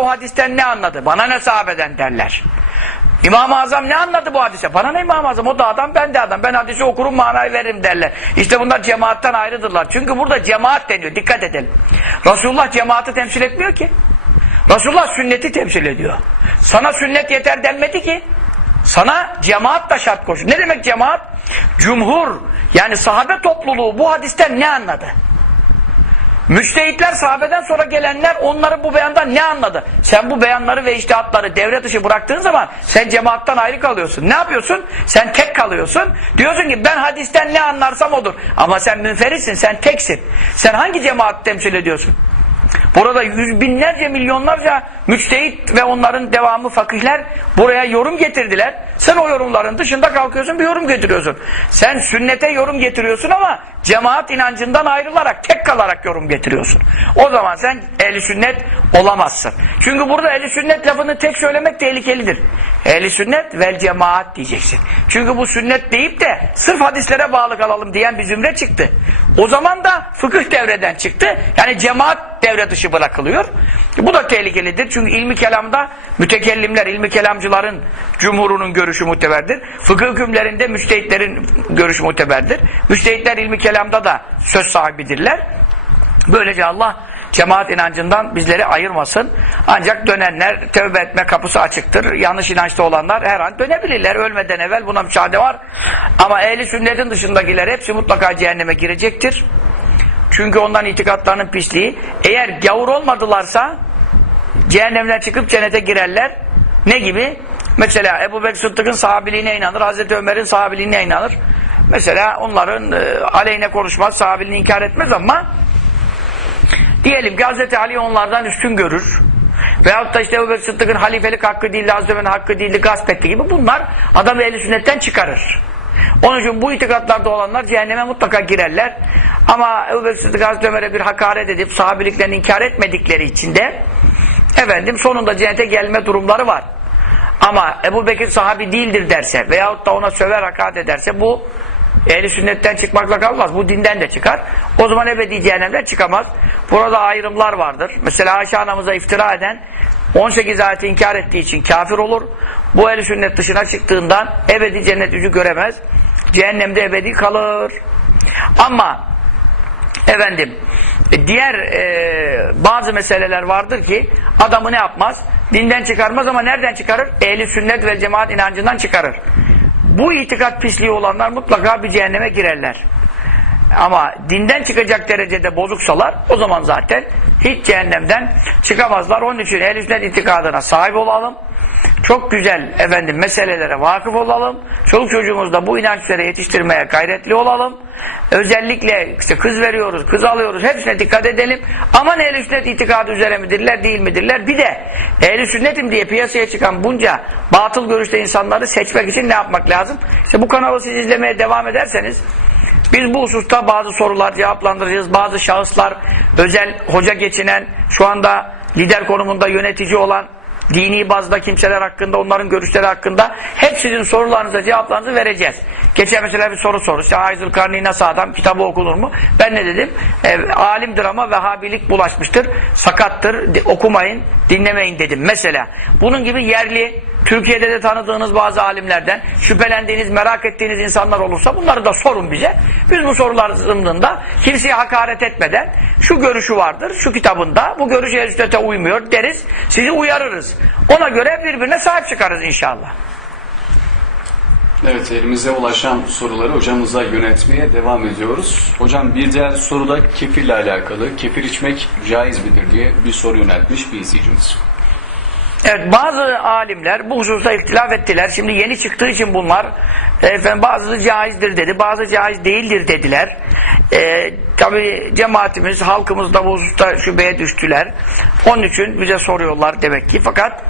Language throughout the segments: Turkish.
o hadisten ne anladı? Bana ne sahabeden derler. İmam-ı Azam ne anladı bu hadise? Bana ne İmam-ı Azam? O da adam, ben de adam. Ben hadisi okurum, manayı veririm derler. İşte bunlar cemaatten ayrıdırlar. Çünkü burada cemaat deniyor. Dikkat edelim. Resulullah cemaati temsil etmiyor ki. Resulullah sünneti temsil ediyor. Sana sünnet yeter denmedi ki. Sana cemaat da şart koşu. Ne demek cemaat? Cumhur yani sahabe topluluğu bu hadisten ne anladı? Müçtehitler sahabeden sonra gelenler onları bu beyandan ne anladı? Sen bu beyanları ve içtihatları devre dışı bıraktığın zaman sen cemaattan ayrı kalıyorsun. Ne yapıyorsun? Sen tek kalıyorsun. Diyorsun ki ben hadisten ne anlarsam odur. Ama sen münferitsin, sen teksin. Sen hangi cemaat temsil ediyorsun? Burada yüz binlerce milyonlarca müçtehit ve onların devamı fakihler buraya yorum getirdiler. Sen o yorumların dışında kalkıyorsun bir yorum getiriyorsun. Sen sünnete yorum getiriyorsun ama cemaat inancından ayrılarak tek kalarak yorum getiriyorsun. O zaman sen ehli sünnet olamazsın. Çünkü burada ehli sünnet lafını tek söylemek tehlikelidir. Ehli sünnet vel cemaat diyeceksin. Çünkü bu sünnet deyip de sırf hadislere bağlı kalalım diyen bir zümre çıktı. O zaman da fıkıh devreden çıktı. Yani cemaat devre dışı bırakılıyor. Bu da tehlikelidir. Çünkü ilmi kelamda mütekellimler, ilmi kelamcıların cumhurunun görüşü muteberdir. Fıkıh hükümlerinde müçtehitlerin görüşü muteberdir. Müçtehitler ilmi kelamda da söz sahibidirler. Böylece Allah cemaat inancından bizleri ayırmasın. Ancak dönenler tövbe etme kapısı açıktır. Yanlış inançta olanlar her an dönebilirler. Ölmeden evvel buna müsaade var. Ama ehli sünnetin dışındakiler hepsi mutlaka cehenneme girecektir. Çünkü ondan itikatlarının pisliği. Eğer gavur olmadılarsa cehennemden çıkıp cennete girerler. Ne gibi? Mesela Ebu Bekir Sıddık'ın sahabiliğine inanır. Hazreti Ömer'in sahabiliğine inanır. Mesela onların e, aleyhine konuşmaz, sahabiliğini inkar etmez ama diyelim ki Hazreti Ali onlardan üstün görür. Veyahut da işte Ebu Bekir Sıddık'ın halifelik hakkı değildi, Hazreti Ömer'in hakkı değildi, gasp etti gibi bunlar adamı ehli sünnetten çıkarır. Onun için bu itikatlarda olanlar cehenneme mutlaka girerler. Ama Ebu Bekir Sıddık Hazreti Ömer'e bir hakaret edip sahabiliklerini inkar etmedikleri için de efendim sonunda cennete gelme durumları var. Ama Ebu Bekir sahabi değildir derse veyahut da ona söver hakaret ederse bu ehli sünnetten çıkmakla kalmaz. Bu dinden de çıkar. O zaman ebedi cehennemden çıkamaz. Burada ayrımlar vardır. Mesela Ayşe anamıza iftira eden 18 ayeti inkar ettiği için kafir olur. Bu ehli sünnet dışına çıktığından ebedi cennet yüzü göremez. Cehennemde ebedi kalır. Ama efendim e, diğer e, bazı meseleler vardır ki adamı ne yapmaz? Dinden çıkarmaz ama nereden çıkarır? Ehli sünnet ve cemaat inancından çıkarır. Bu itikat pisliği olanlar mutlaka bir cehenneme girerler. Ama dinden çıkacak derecede bozuksalar o zaman zaten hiç cehennemden çıkamazlar. Onun için ehl sünnet itikadına sahip olalım. Çok güzel efendim meselelere vakıf olalım. Çoluk çocuğumuzda bu inançları yetiştirmeye gayretli olalım. Özellikle işte kız veriyoruz, kız alıyoruz. Hepsine dikkat edelim. Aman ehl sünnet itikadı üzere midirler, değil midirler? Bir de ehl sünnetim diye piyasaya çıkan bunca batıl görüşte insanları seçmek için ne yapmak lazım? İşte bu kanalı siz izlemeye devam ederseniz biz bu hususta bazı sorular cevaplandıracağız. Bazı şahıslar, özel hoca geçinen, şu anda lider konumunda yönetici olan dini bazda kimseler hakkında, onların görüşleri hakkında hep sizin sorularınıza cevaplarınızı vereceğiz. Geçen mesela bir soru soru. İşte Aizül Karni nasıl adam? Kitabı okunur mu? Ben ne dedim? E, alimdir ama Vehhabilik bulaşmıştır. Sakattır. okumayın, dinlemeyin dedim. Mesela. Bunun gibi yerli, Türkiye'de de tanıdığınız bazı alimlerden şüphelendiğiniz, merak ettiğiniz insanlar olursa bunları da sorun bize. Biz bu sorular zımnında kimseye hakaret etmeden şu görüşü vardır, şu kitabında bu görüş ehl uymuyor deriz. Sizi uyarırız. Ona göre birbirine sahip çıkarız inşallah. Evet, elimize ulaşan soruları hocamıza yönetmeye devam ediyoruz. Hocam bir diğer soruda kefirle alakalı. Kefir içmek caiz midir diye bir soru yöneltmiş bir izleyicimiz. Evet bazı alimler bu hususta ihtilaf ettiler. Şimdi yeni çıktığı için bunlar efendim bazısı caizdir dedi, bazı caiz değildir dediler. E, Tabi cemaatimiz, halkımız da bu hususta şüpheye düştüler. Onun için bize soruyorlar demek ki. Fakat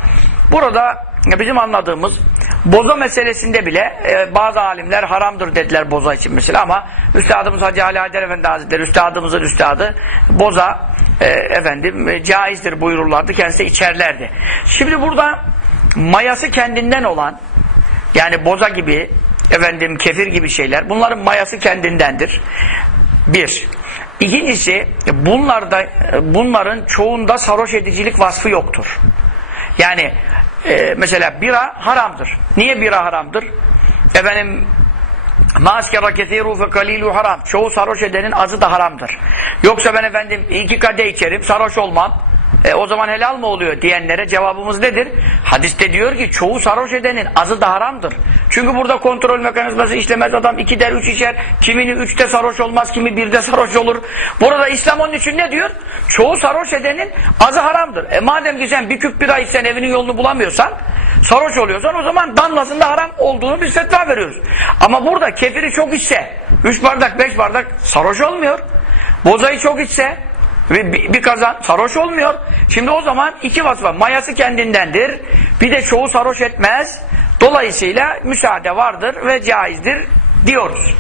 burada bizim anladığımız boza meselesinde bile e, bazı alimler haramdır dediler boza için mesela ama Üstadımız Hacı Ali Haydar Efendi Hazretleri, Üstadımızın üstadı boza e, efendim e, caizdir buyururlardı. Kendisi içerlerdi. Şimdi burada mayası kendinden olan yani boza gibi efendim kefir gibi şeyler bunların mayası kendindendir. Bir. İkincisi bunlarda bunların çoğunda sarhoş edicilik vasfı yoktur. Yani e, mesela bira haramdır. Niye bira haramdır? Efendim Maskara kethiru fe kalilu haram. Çoğu sarhoş edenin azı da haramdır. Yoksa ben efendim iki kadeh içerim, sarhoş olmam. E, o zaman helal mı oluyor diyenlere cevabımız nedir? Hadiste diyor ki çoğu sarhoş edenin azı da haramdır. Çünkü burada kontrol mekanizması işlemez adam iki der üç içer. Kimini üçte sarhoş olmaz, kimi birde sarhoş olur. Burada İslam onun için ne diyor? Çoğu sarhoş edenin azı haramdır. E madem ki sen bir küp bira içsen evinin yolunu bulamıyorsan, sarhoş oluyorsan o zaman damlasında haram olduğunu biz fetva veriyoruz. Ama burada kefiri çok içse, üç bardak beş bardak sarhoş olmuyor. Bozayı çok içse, ve bir, bir kazan sarhoş olmuyor. Şimdi o zaman iki vasıf var. Mayası kendindendir. Bir de çoğu sarhoş etmez. Dolayısıyla müsaade vardır ve caizdir diyoruz.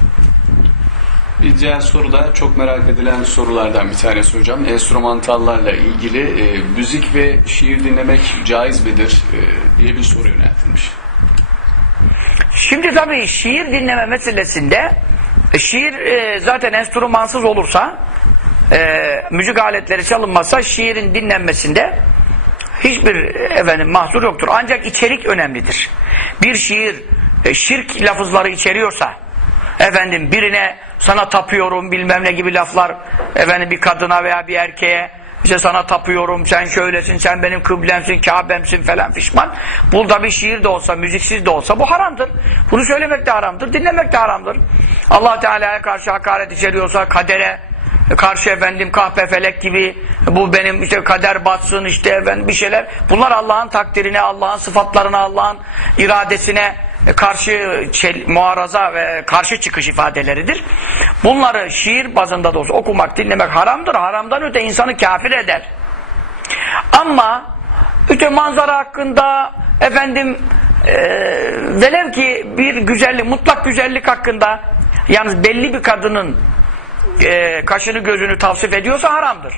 Bir diğer soru da çok merak edilen sorulardan bir tanesi hocam. Enstrümantallarla ilgili e, müzik ve şiir dinlemek caiz midir e, diye bir soru yöneltilmiş. Şimdi tabii şiir dinleme meselesinde e, şiir e, zaten enstrümansız olursa e, müzik aletleri çalınmazsa şiirin dinlenmesinde hiçbir efendim mahzur yoktur. Ancak içerik önemlidir. Bir şiir e, şirk lafızları içeriyorsa efendim birine sana tapıyorum bilmem ne gibi laflar efendim bir kadına veya bir erkeğe işte sana tapıyorum, sen şöylesin, sen benim kıblemsin, Kabe'msin falan fişman. Burada bir şiir de olsa, müziksiz de olsa bu haramdır. Bunu söylemek de haramdır, dinlemek de haramdır. allah Teala'ya karşı hakaret içeriyorsa, kadere karşı efendim kahpe felek gibi bu benim işte kader batsın işte efendim bir şeyler. Bunlar Allah'ın takdirine, Allah'ın sıfatlarına, Allah'ın iradesine karşı çel, muaraza ve karşı çıkış ifadeleridir. Bunları şiir bazında da olsa okumak, dinlemek haramdır. Haramdan öte insanı kafir eder. Ama öte manzara hakkında efendim e, velev ki bir güzellik, mutlak güzellik hakkında yalnız belli bir kadının e, kaşını gözünü tavsif ediyorsa haramdır.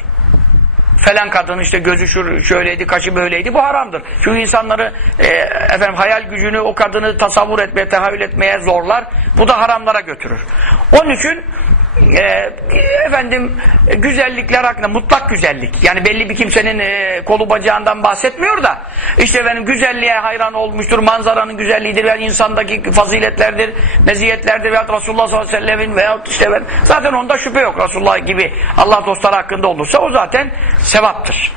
Falan kadın işte gözü şu, şöyleydi, kaşı böyleydi. Bu haramdır. Çünkü insanları e, efendim hayal gücünü o kadını tasavvur etmeye, tahayyül etmeye zorlar. Bu da haramlara götürür. Onun için e, efendim güzellikler hakkında mutlak güzellik. Yani belli bir kimsenin e, kolu bacağından bahsetmiyor da işte efendim güzelliğe hayran olmuştur. Manzaranın güzelliğidir veya insandaki faziletlerdir, meziyetlerdir veya Resulullah sallallahu aleyhi ve sellemin veya işte ben zaten onda şüphe yok. Resulullah gibi Allah dostları hakkında olursa o zaten sevaptır.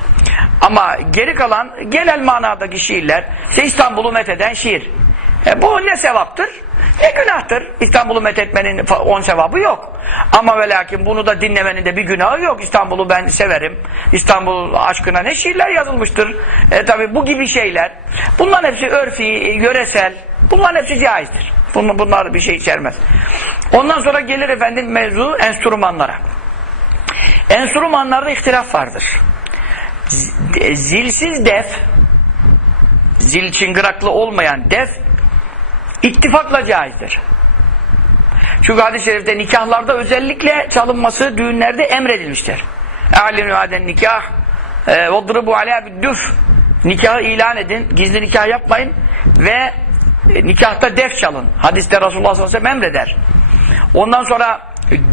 Ama geri kalan genel manadaki şiirler işte İstanbul'u metheden şiir. E bu ne sevaptır? Ne günahtır. İstanbul'u methetmenin on sevabı yok. Ama ve lakin bunu da dinlemenin de bir günahı yok. İstanbul'u ben severim. İstanbul aşkına ne şiirler yazılmıştır. E tabi bu gibi şeyler. Bunların hepsi örfi, yöresel. Bunların hepsi caizdir. Bunlar, bir şey içermez. Ondan sonra gelir efendim mevzu enstrümanlara. Enstrümanlarda ihtilaf vardır. Z- Zilsiz def zil çıngıraklı olmayan def ittifakla caizdir. Çünkü hadis-i şerifte nikahlarda özellikle çalınması düğünlerde emredilmiştir. E'linu aden nikah وَضْرِبُوا عَلَيْهَا بِالدُّفْ Nikahı ilan edin, gizli nikah yapmayın ve e, nikahta def çalın. Hadiste Resulullah sallallahu aleyhi ve sellem emreder. Ondan sonra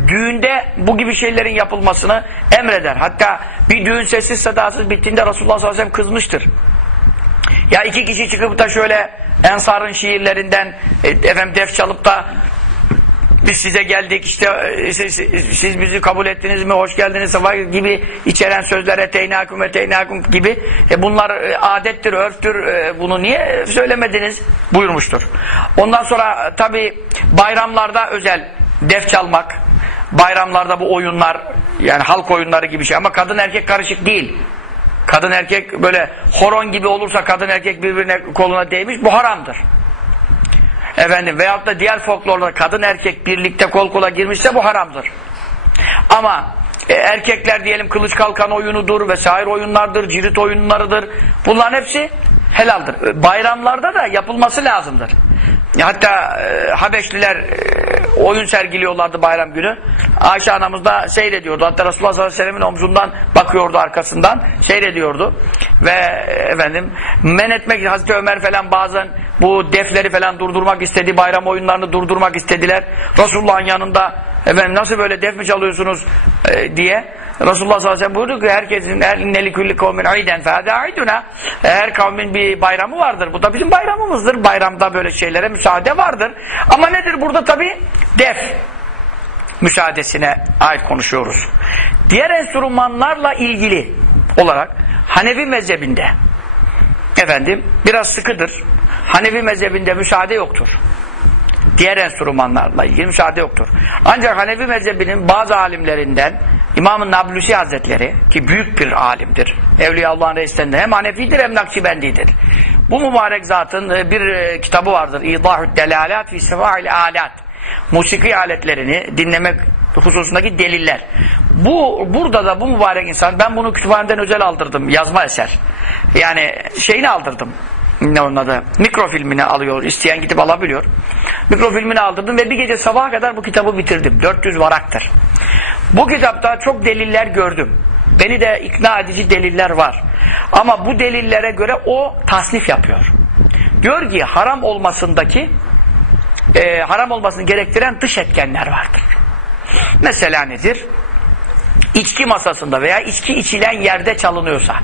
düğünde bu gibi şeylerin yapılmasını emreder. Hatta bir düğün sessiz sedasız bittiğinde Resulullah sallallahu aleyhi ve sellem kızmıştır. Ya iki kişi çıkıp da şöyle Ensar'ın şiirlerinden e, efendim def çalıp da biz size geldik işte e, siz, siz bizi kabul ettiniz mi hoş geldiniz sabah gibi içeren sözlere teynakum ve teynakum gibi e, bunlar e, adettir örftür bunu niye söylemediniz buyurmuştur. Ondan sonra tabi bayramlarda özel def çalmak bayramlarda bu oyunlar yani halk oyunları gibi şey ama kadın erkek karışık değil. Kadın erkek böyle horon gibi olursa kadın erkek birbirine koluna değmiş bu haramdır. Efendim veyahut da diğer folklorda kadın erkek birlikte kol kola girmişse bu haramdır. Ama e, erkekler diyelim kılıç kalkan oyunudur vesaire oyunlardır, cirit oyunlarıdır. Bunların hepsi helaldir. E, Bayramlarda da yapılması lazımdır. Hatta e, Habeşliler e, oyun sergiliyorlardı bayram günü. Ayşe anamız da seyrediyordu. Hatta Resulullah sallallahu aleyhi ve sellem'in omzundan bakıyordu arkasından. Seyrediyordu. Ve e, efendim men etmek Hazreti Ömer falan bazen bu defleri falan durdurmak istedi. Bayram oyunlarını durdurmak istediler. Resulullah'ın yanında efendim nasıl böyle def mi çalıyorsunuz e, diye Resulullah sallallahu aleyhi ve sellem buyurdu ki herkesin her inneli kulli kavmin ayden fehâdâ ayduna her kavmin bir bayramı vardır. Bu da bizim bayramımızdır. Bayramda böyle şeylere müsaade vardır. Ama nedir burada tabi? Def müsaadesine ait konuşuyoruz. Diğer enstrümanlarla ilgili olarak Hanefi mezhebinde efendim biraz sıkıdır. Hanefi mezhebinde müsaade yoktur. Diğer enstrümanlarla ilgili müsaade yoktur. Ancak Hanefi mezhebinin bazı alimlerinden İmam-ı Nablusi Hazretleri ki büyük bir alimdir. Evliya Allah'ın reislerinden hem Hanefidir hem Nakşibendidir. Bu mübarek zatın e, bir e, kitabı vardır. İdahü Delalat fi Sefa'il Alat. Musiki aletlerini dinlemek hususundaki deliller. Bu burada da bu mübarek insan ben bunu kütüphaneden özel aldırdım. Yazma eser. Yani şeyini aldırdım ne onun adı, mikrofilmini alıyor, isteyen gidip alabiliyor. Mikrofilmini aldırdım ve bir gece sabaha kadar bu kitabı bitirdim. 400 varaktır. Bu kitapta çok deliller gördüm. Beni de ikna edici deliller var. Ama bu delillere göre o tasnif yapıyor. Diyor ki haram olmasındaki e, haram olmasını gerektiren dış etkenler vardır. Mesela nedir? İçki masasında veya içki içilen yerde çalınıyorsa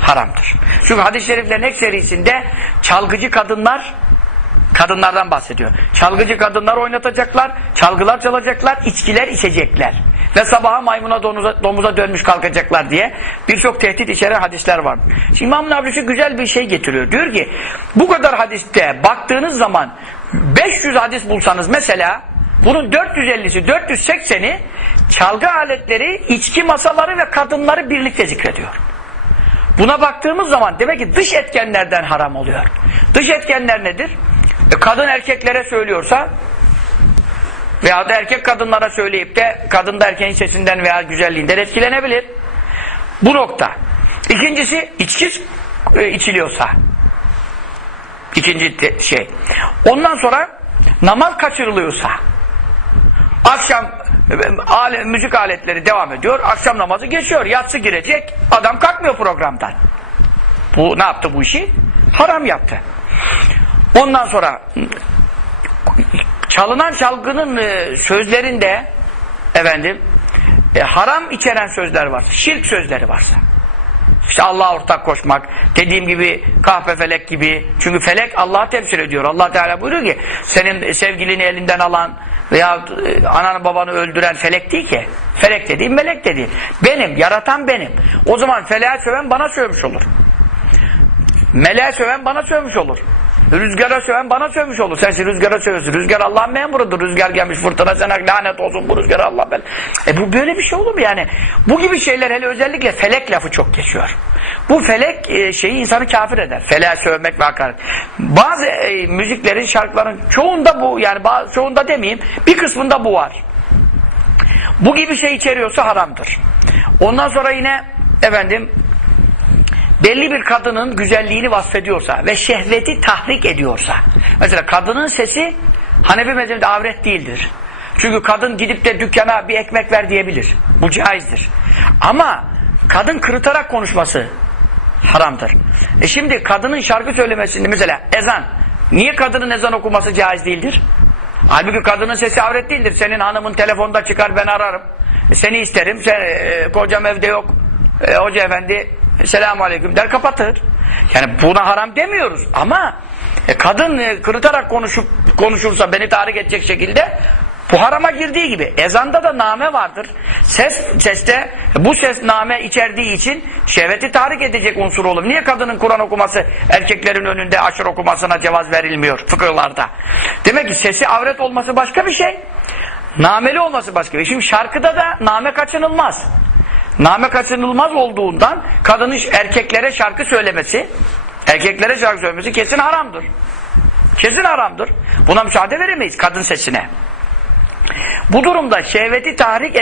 haramdır. Çünkü hadis-i şeriflerin ekserisinde çalgıcı kadınlar kadınlardan bahsediyor. Çalgıcı kadınlar oynatacaklar, çalgılar çalacaklar, içkiler içecekler. Ve sabaha maymuna domuza, domuza dönmüş kalkacaklar diye birçok tehdit içeren hadisler var. Şimdi İmam Nablusi güzel bir şey getiriyor. Diyor ki bu kadar hadiste baktığınız zaman 500 hadis bulsanız mesela bunun 450'si, 480'i çalgı aletleri, içki masaları ve kadınları birlikte zikrediyor. Buna baktığımız zaman demek ki dış etkenlerden haram oluyor. Dış etkenler nedir? E, kadın erkeklere söylüyorsa veya da erkek kadınlara söyleyip de kadın da erkeğin sesinden veya güzelliğinden etkilenebilir. Bu nokta. İkincisi içki e, içiliyorsa. İkinci şey. Ondan sonra namaz kaçırılıyorsa akşam e, ale, müzik aletleri devam ediyor. Akşam namazı geçiyor. Yatsı girecek. Adam kalkmıyor programdan. Bu ne yaptı bu işi? Haram yaptı. Ondan sonra çalınan çalgının e, sözlerinde efendim e, haram içeren sözler varsa, şirk sözleri varsa işte Allah'a ortak koşmak, dediğim gibi kahpe felek gibi. Çünkü felek Allah'ı temsil ediyor. Allah Teala buyuruyor ki senin sevgilini elinden alan veya e, ananı babanı öldüren felek değil ki. Felek dediğim melek de değil. Benim, yaratan benim. O zaman feleğe söven bana sövmüş olur. Meleğe söven bana sövmüş olur. Rüzgara söven bana sövmüş olur. Sen şimdi rüzgara sövüyorsun. Rüzgar Allah'ın memurudur. Rüzgar gelmiş fırtına sana lanet olsun bu rüzgar Allah ben. E bu böyle bir şey olur mu yani? Bu gibi şeyler hele özellikle felek lafı çok geçiyor. Bu felek e, şeyi insanı kafir eder. Feleğe sövmek ve hakaret. Bazı e, müziklerin, şarkıların çoğunda bu yani bazı, çoğunda demeyeyim bir kısmında bu var. Bu gibi şey içeriyorsa haramdır. Ondan sonra yine efendim belli bir kadının güzelliğini vasfediyorsa ve şehveti tahrik ediyorsa mesela kadının sesi Hanefi mezhebinde avret değildir. Çünkü kadın gidip de dükkana bir ekmek ver diyebilir. Bu caizdir. Ama kadın kırıtarak konuşması haramdır. E şimdi kadının şarkı söylemesinde mesela ezan. Niye kadının ezan okuması caiz değildir? Halbuki kadının sesi avret değildir. Senin hanımın telefonda çıkar ben ararım. E, Seni isterim. Sen, e, kocam evde yok. E, hoca efendi selamun aleyküm der kapatır. Yani buna haram demiyoruz ama e, kadın e, kırıtarak konuşup konuşursa beni tahrik edecek şekilde bu harama girdiği gibi. Ezanda da name vardır. Ses seste bu ses name içerdiği için şehveti tahrik edecek unsur olur. Niye kadının Kur'an okuması erkeklerin önünde aşırı okumasına cevaz verilmiyor fıkıhlarda? Demek ki sesi avret olması başka bir şey. Nameli olması başka bir şey. Şimdi şarkıda da name kaçınılmaz. Name kaçınılmaz olduğundan kadının erkeklere şarkı söylemesi, erkeklere şarkı söylemesi kesin haramdır. Kesin haramdır. Buna müsaade veremeyiz kadın sesine. Bu durumda şehveti tahrik